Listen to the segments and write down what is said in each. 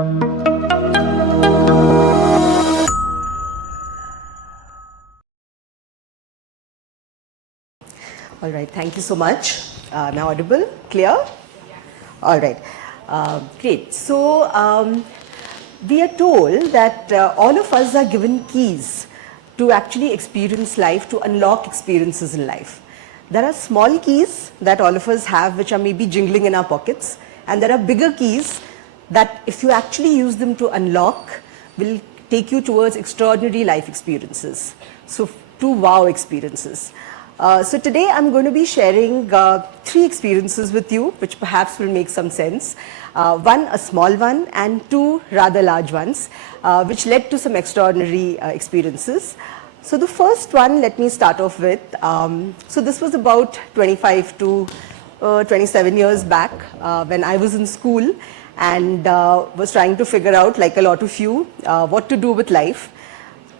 All right, thank you so much. Now audible, clear? All right, great. So we are told that all of us are given keys to actually experience life, to unlock experiences in life. There are small keys that all of us have which are maybe jingling in our pockets, and there are bigger keys that if you actually use them to unlock will take you towards extraordinary life experiences. So two wow experiences. So today I'm going to be sharing 3 experiences with you which perhaps will make some sense. One a small one and 2 rather large ones which led to some extraordinary experiences. So the first one, let me start off with, so this was about 25 to 27 years back when I was in school and was trying to figure out, like a lot of you, what to do with life.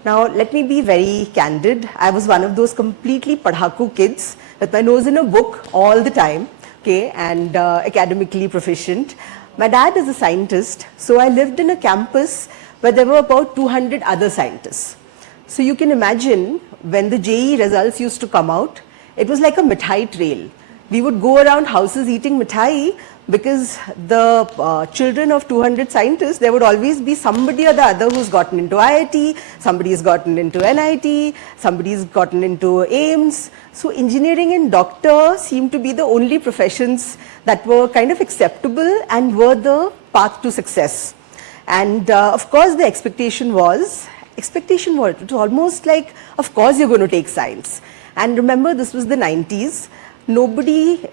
Now, let me be very candid. I was one of those completely padhaku kids with my nose in a book all the time, okay, and academically proficient. My dad is a scientist, so I lived in a campus where there were about 200 other scientists. So you can imagine when the JEE results used to come out, it was like a mithai trail. We would go around houses eating mithai because the children of 200 scientists, there would always be somebody or the other who's gotten into IIT, somebody's gotten into NIT, somebody's gotten into AIMS. So engineering and doctor seemed to be the only professions that were kind of acceptable and were the path to success. And of course the expectation was, it was almost like, of course you're going to take science. And remember, this was the 90s. Nobody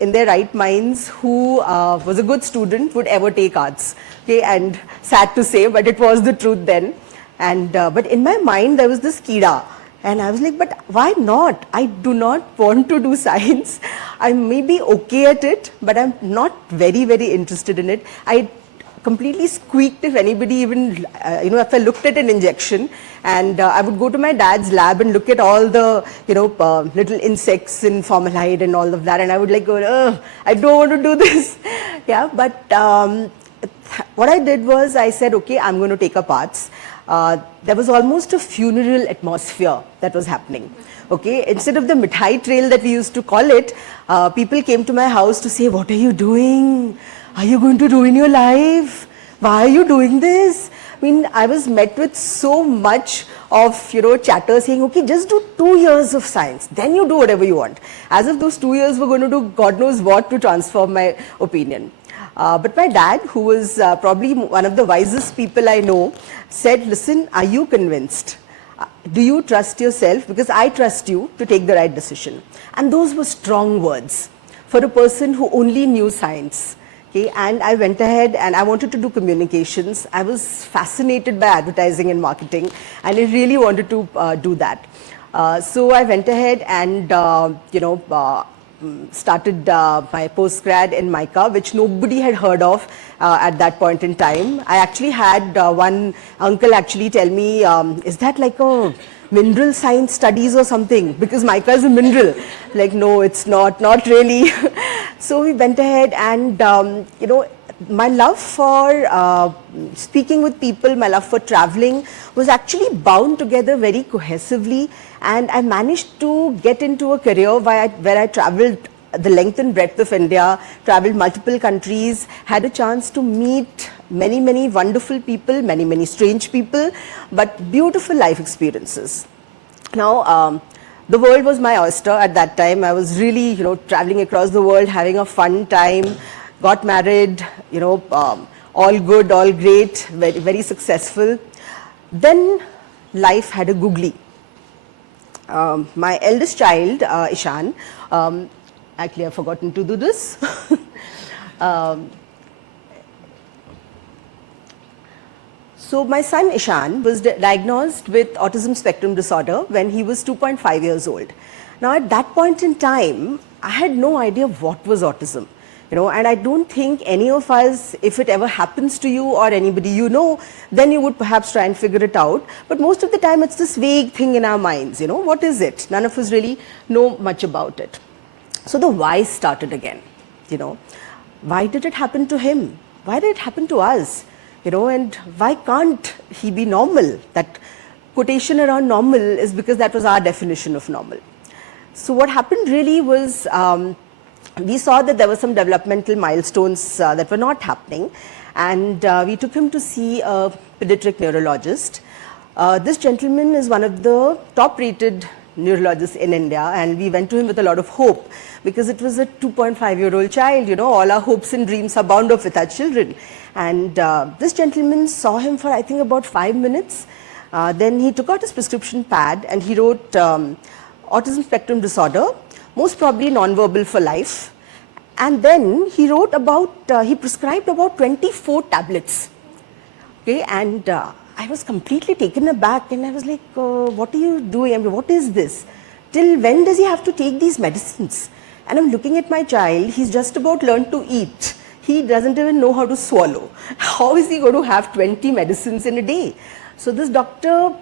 in their right minds who was a good student would ever take arts. Okay, and sad to say, but it was the truth then. And but in my mind there was this kida, and I was like, but why not? I do not want to do science. I may be okay at it, but I'm not very interested in it. I completely squeaked if anybody even, if I looked at an injection, and I would go to my dad's lab and look at all the, little insects in formaldehyde and all of that, and I would like go, I don't want to do this. Yeah, but what I did was I said, okay, I'm going to take up arts. There was almost a funeral atmosphere that was happening. Okay, instead of the mithai trail that we used to call it, people came to my house to say, what are you doing? Are you going to ruin your life? Why are you doing this? I mean, I was met with so much of, chatter saying, okay, just do 2 years of science, then you do whatever you want. As if those 2 years were going to do God knows what to transform my opinion. But my dad, who was probably one of the wisest people I know, said, listen, are you convinced? Do you trust yourself? Because I trust you to take the right decision. And those were strong words for a person who only knew science. Okay, and I went ahead and I wanted to do communications. I was fascinated by advertising and marketing, and I really wanted to do that. So I went ahead and started my postgrad in MICA, which nobody had heard of at that point in time. I actually had one uncle actually tell me, is that like a mineral science studies or something, because mica is a mineral. Like, no, it's not really. So we went ahead and, my love for speaking with people, my love for traveling was actually bound together very cohesively, and I managed to get into a career where I traveled the length and breadth of India, traveled multiple countries, had a chance to meet many wonderful people, many strange people, but beautiful life experiences. Now, the world was my oyster at that time. I was really, traveling across the world, having a fun time, got married, all good, all great, very successful. Then life had a googly. My eldest child, Ishan, actually I've forgotten to do this. So my son Ishan was diagnosed with autism spectrum disorder when he was 2.5 years old. Now at that point in time, I had no idea what was autism. And I don't think any of us, if it ever happens to you or anybody then you would perhaps try and figure it out. But most of the time it's this vague thing in our minds, what is it? None of us really know much about it. So the why started again, Why did it happen to him? Why did it happen to us? and why can't he be normal? That quotation around normal is because that was our definition of normal. So what happened really was we saw that there were some developmental milestones that were not happening, and we took him to see a pediatric neurologist. This gentleman is one of the top-rated neurologists in India, and we went to him with a lot of hope because it was a 2.5-year-old child. All our hopes and dreams are bound up with our children. And this gentleman saw him for, I think, about 5 minutes. Then he took out his prescription pad and he wrote autism spectrum disorder, most probably nonverbal for life. And then he wrote he prescribed about 24 tablets. Okay, and I was completely taken aback, and I was like, what are you doing? I mean, what is this? Till when does he have to take these medicines? And I'm looking at my child, he's just about learned to eat. He doesn't even know how to swallow. How is he going to have 20 medicines in a day? So this doctor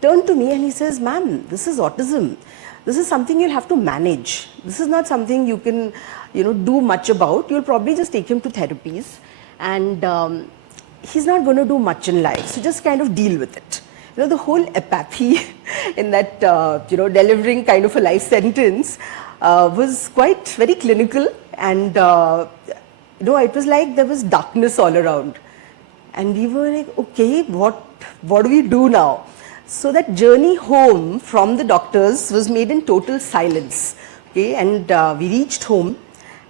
turned to me and he says, ma'am, this is autism. This is something you'll have to manage. This is not something you can, do much about. You'll probably just take him to therapies, and he's not going to do much in life. So just kind of deal with it. The whole apathy in that, delivering kind of a life sentence was quite very clinical, and it was like there was darkness all around. And we were like, okay, what do we do now? So that journey home from the doctors was made in total silence. Okay, and we reached home,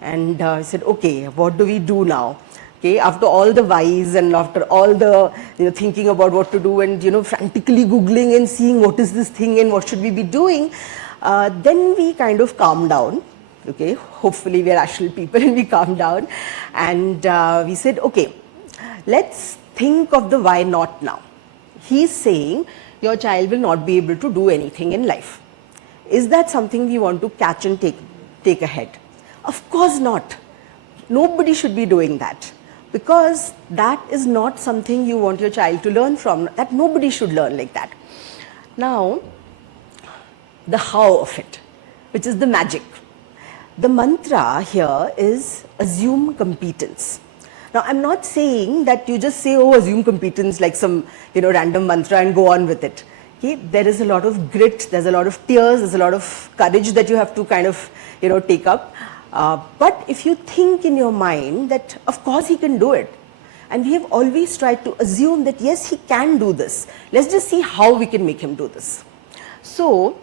and I said, okay, what do we do now? Okay, after all the whys and after all the thinking about what to do and frantically googling and seeing what is this thing and what should we be doing, then we kind of calmed down. Okay, hopefully we are rational people, and we calmed down, and we said, okay, let's think of the why not now. He's saying your child will not be able to do anything in life. Is that something we want to catch and take ahead? Of course not. Nobody should be doing that, because that is not something you want your child to learn from. That nobody should learn like that. Now, the how of it, which is the magic. The mantra here is assume competence. Now, I'm not saying that you just say, oh, assume competence like some, random mantra and go on with it. Okay? There is a lot of grit, there's a lot of tears, there's a lot of courage that you have to kind of, take up. But if you think in your mind that, of course, he can do it. And we have always tried to assume that, yes, he can do this. Let's just see how we can make him do this. So,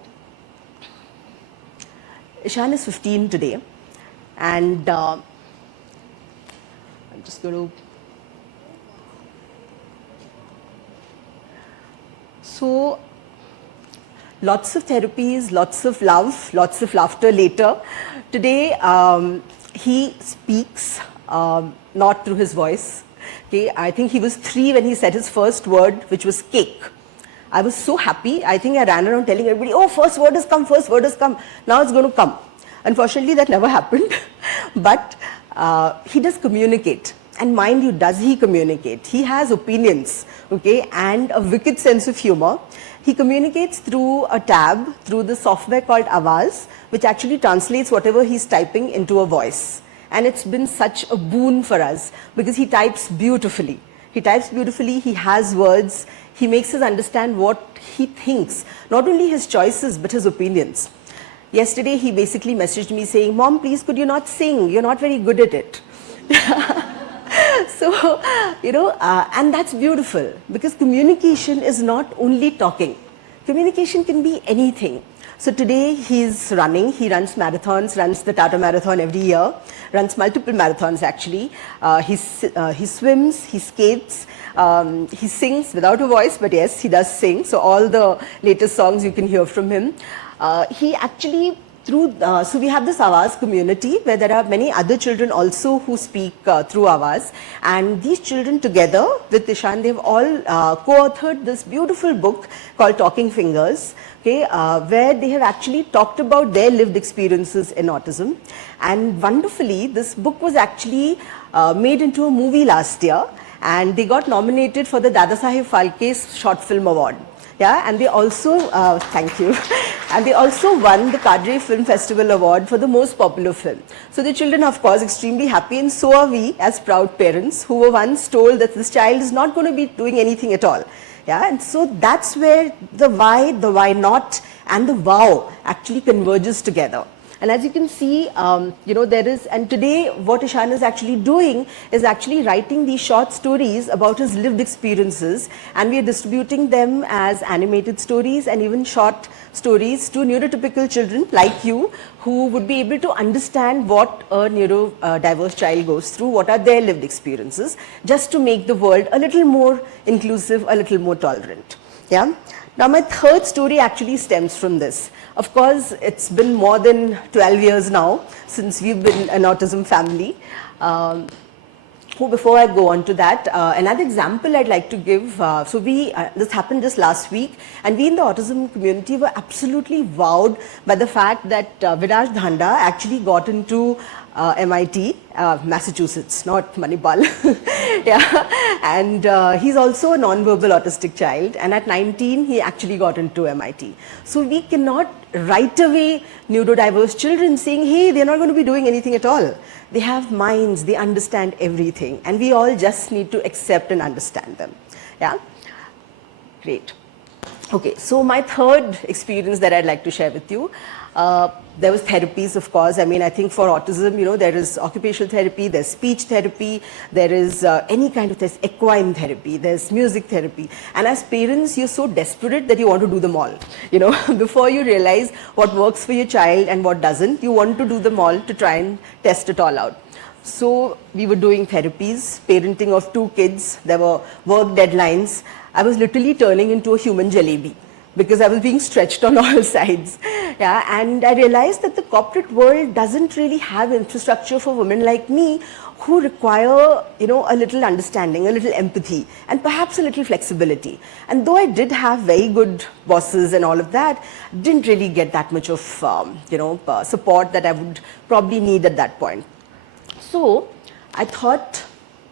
Ishan is 15 today, and I'm just going to. So, lots of therapies, lots of love, lots of laughter later. Today, he speaks not through his voice. Okay, I think he was 3 when he said his first word, which was cake. I was so happy. I think I ran around telling everybody, oh, first word has come, first word has come. Now it's going to come. Unfortunately, that never happened. But he does communicate. And mind you, does he communicate? He has opinions, okay, and a wicked sense of humor. He communicates through a tab, through the software called Avaz, which actually translates whatever he's typing into a voice. And it's been such a boon for us because he types beautifully. He types beautifully, he has words, he makes us understand what he thinks, not only his choices, but his opinions. Yesterday, he basically messaged me saying, Mom, please, could you not sing? You're not very good at it. So, and that's beautiful because communication is not only talking. Communication can be anything. So today he's running, he runs marathons, runs the Tata Marathon every year, runs multiple marathons actually. He swims, he skates, he sings without a voice, but yes, he does sing. So all the latest songs you can hear from him. He actually, so we have this Avaz community where there are many other children also who speak through Avaz, and these children together with Ishan, they've all co-authored this beautiful book called Talking Fingers, okay, where they have actually talked about their lived experiences in autism. And wonderfully, this book was actually made into a movie last year, and they got nominated for the Dada Saheb Phalke Short Film Award. Yeah, and they also, thank you, and they also won the Cadre Film Festival Award for the most popular film. So the children are of course extremely happy, and so are we as proud parents who were once told that this child is not going to be doing anything at all. Yeah, and so that's where the why not, and the wow actually converges together. And as you can see, there is, and today what Ishan is actually doing is actually writing these short stories about his lived experiences, and we are distributing them as animated stories and even short stories to neurotypical children like you, who would be able to understand what a neurodiverse child goes through, what are their lived experiences, just to make the world a little more inclusive, a little more tolerant. Yeah. Now my third story actually stems from this. Of course, it's been more than 12 years now since we've been an autism family. Before I go on to that, another example I'd like to give, this happened just last week, and we in the autism community were absolutely wowed by the fact that Viraj Dhanda actually got into MIT, Massachusetts, not Manipal. Yeah, and he's also a non-verbal autistic child, and at 19 he actually got into MIT. So we cannot right away neurodiverse children saying, hey, they're not going to be doing anything at all. They have minds, they understand everything, and we all just need to accept and understand them. Yeah, great. Okay, so my third experience that I'd like to share with you, there was therapies, of course. I mean, I think for autism, there is occupational therapy, there's speech therapy, there is any kind of, there's equine therapy, there's music therapy. And as parents, you're so desperate that you want to do them all. Before you realize what works for your child and what doesn't, you want to do them all to try and test it all out. So we were doing therapies, parenting of 2 kids, there were work deadlines. I was literally turning into a human jalebi because I was being stretched on all sides. Yeah, and I realized that the corporate world doesn't really have infrastructure for women like me who require, a little understanding, a little empathy, and perhaps a little flexibility. And though I did have very good bosses and all of that, didn't really get that much of, support that I would probably need at that point. So I thought,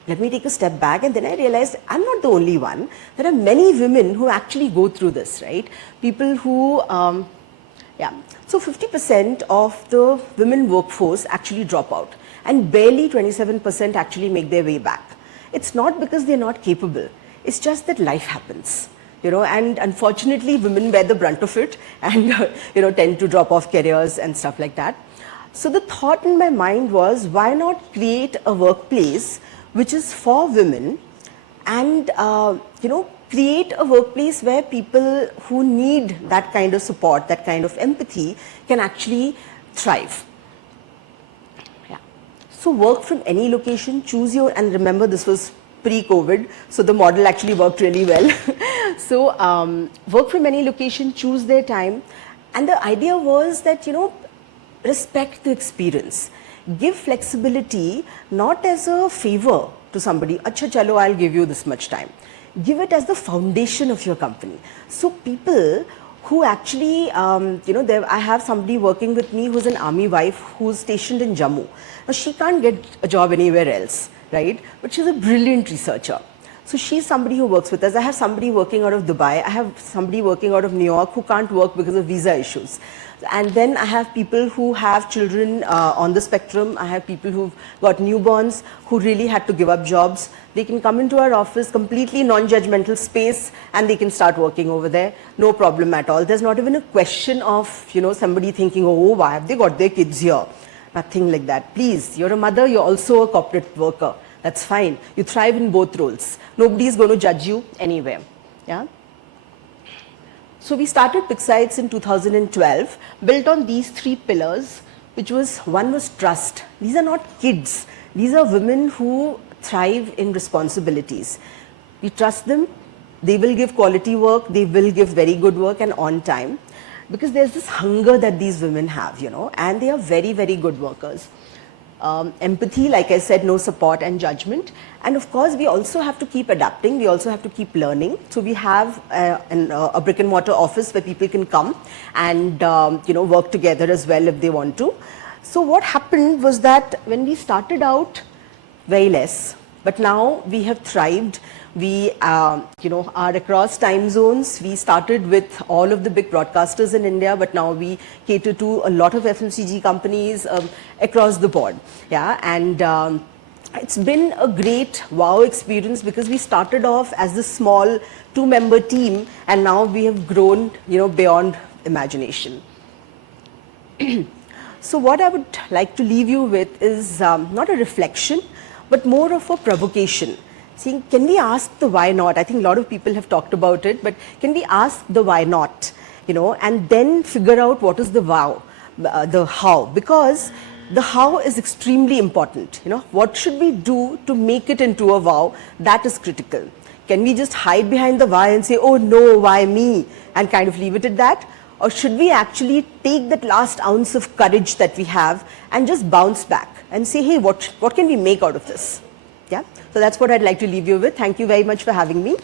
let me take a step back, and then I realized I'm not the only one. There are many women who actually go through this, right? People who, so 50% of the women workforce actually drop out, and barely 27% actually make their way back. It's not because they're not capable, it's just that life happens. And unfortunately women bear the brunt of it and tend to drop off careers and stuff like that. So the thought in my mind was, why not create a workplace which is for women, and create a workplace where people who need that kind of support, that kind of empathy, can actually thrive. Yeah. So work from any location, choose your, and remember this was pre-COVID, so the model actually worked really well. So work from any location, choose their time, and the idea was that, respect the experience. Give flexibility not as a favor to somebody, acha chalo, I'll give you this much time. Give it as the foundation of your company. So people who actually, I have somebody working with me who's an army wife who's stationed in Jammu. Now she can't get a job anywhere else, right? But she's a brilliant researcher. So she's somebody who works with us. I have somebody working out of Dubai. I have somebody working out of New York who can't work because of visa issues. And then I have people who have children on the spectrum. I have people who've got newborns who really had to give up jobs. They can come into our office, completely non-judgmental space, and they can start working over there. No problem at all. There's not even a question of, somebody thinking, oh, why have they got their kids here? Nothing like that. Please, you're a mother, you're also a corporate worker. That's fine. You thrive in both roles. Nobody is going to judge you anywhere. Yeah. So we started TEDxKIS in 2012, built on these 3 pillars, which was, one was trust. These are not kids. These are women who thrive in responsibilities. We trust them. They will give quality work. They will give very good work and on time, because there's this hunger that these women have, and they are very, very good workers. Empathy, like I said, no support and judgment. And of course, we also have to keep adapting. We also have to keep learning. So we have a brick and mortar office where people can come and work together as well if they want to. So what happened was that when we started out, very less, But now we have thrived. We are across time zones. We started with all of the big broadcasters in India, but now we cater to a lot of FMCG companies across the board. Yeah, and it's been a great wow experience because we started off as this small 2-member team, and now we have grown, beyond imagination. So what I would like to leave you with is not a reflection, but more of a provocation. See, can we ask the why not? I think a lot of people have talked about it, but can we ask the why not? And then figure out what is the wow, the how, because the how is extremely important. What should we do to make it into a wow? That is critical. Can we just hide behind the why and say, oh no, why me? And kind of leave it at that? Or should we actually take that last ounce of courage that we have and just bounce back and say, hey, what can we make out of this? Yeah. So that's what I'd like to leave you with. Thank you very much for having me.